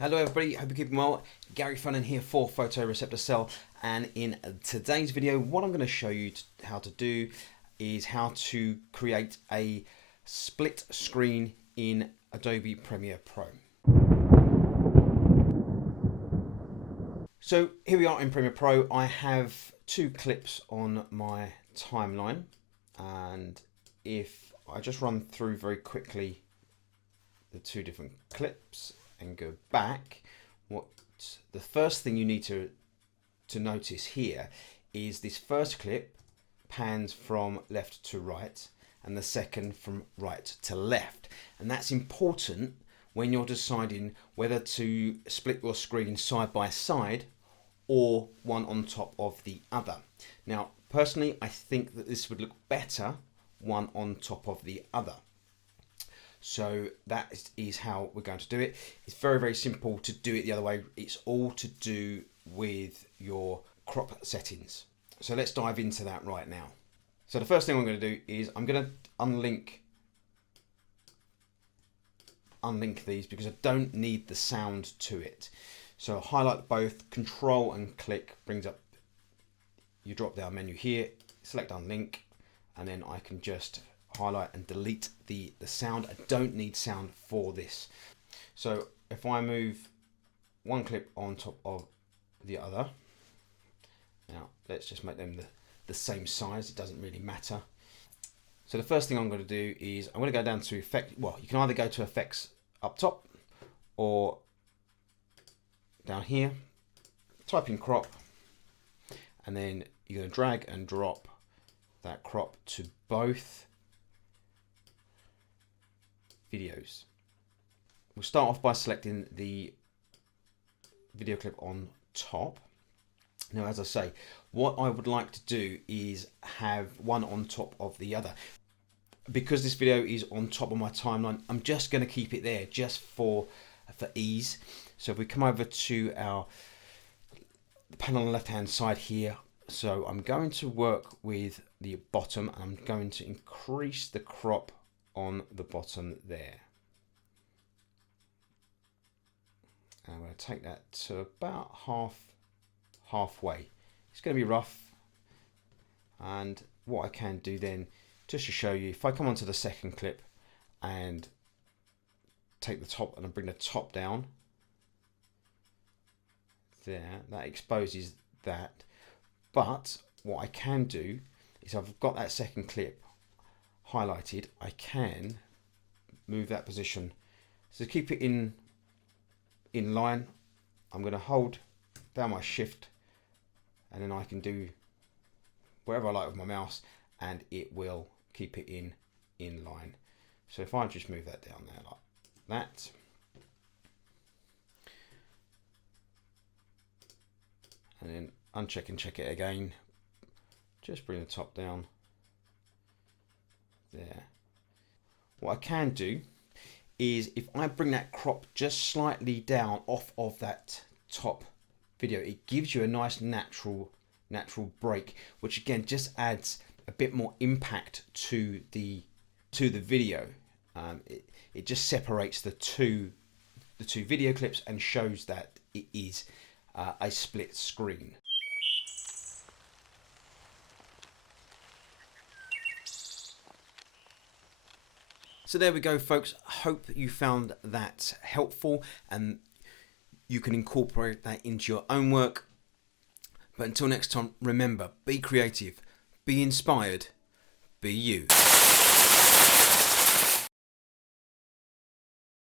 Hello everybody, hope you're keeping well. Gary Funnan here for PHOTORECEPTORCELL, and in today's video what I'm going to show you how to do is how to create a split screen in Adobe Premiere Pro. So here we are in Premiere Pro. I have two clips on my timeline, and if I just run through very quickly the two different clips and go back, what the first thing you need to notice here is this first clip pans from left to right and the second from right to left, and that's important when you're deciding whether to split your screen side by side or one on top of the other. Now personally I think that this would look better one on top of the other. So that is how we're going to do it. It's very, very simple to do it the other way. It's all to do with your crop settings. So let's dive into that right now. So the first thing I'm going to do is I'm going to unlink these because I don't need the sound to it. So highlight both, control and click brings up your drop down menu here, select unlink, and then I can just highlight and delete the sound. I don't need sound for this. So if I move one clip on top of the other, now let's just make them the same size, it doesn't really matter. So the first thing I'm going to do is I'm going to go down to effect. Well, you can either go to effects up top or down here, type in crop, and then you're going to drag and drop that crop to both videos. We'll start off by selecting the video clip on top. Now, as I say, what I would like to do is have one on top of the other. Because this video is on top of my timeline, I'm just going to keep it there just for ease. So if we come over to our panel on the left hand side here, so I'm going to work with the bottom and I'm going to increase the crop on the bottom there. And I'm going to take that to about halfway. It's going to be rough, and what I can do then, just to show you, if I come onto the second clip and take the top and I bring the top down there, that exposes that. But what I can do is, I've got that second clip highlighted, I can move that position. So to keep it in line, I'm going to hold down my shift and then I can do wherever I like with my mouse and it will keep it in line. So if I just move that down there like that, and then uncheck and check it again, just bring the top down there. What I can do is, if I bring that crop just slightly down off of that top video, it gives you a nice natural break, which again just adds a bit more impact to the video. It just separates the two video clips and shows that it is a split screen. So there we go, folks. Hope you found that helpful and you can incorporate that into your own work. But until next time, remember, be creative, be inspired, be you.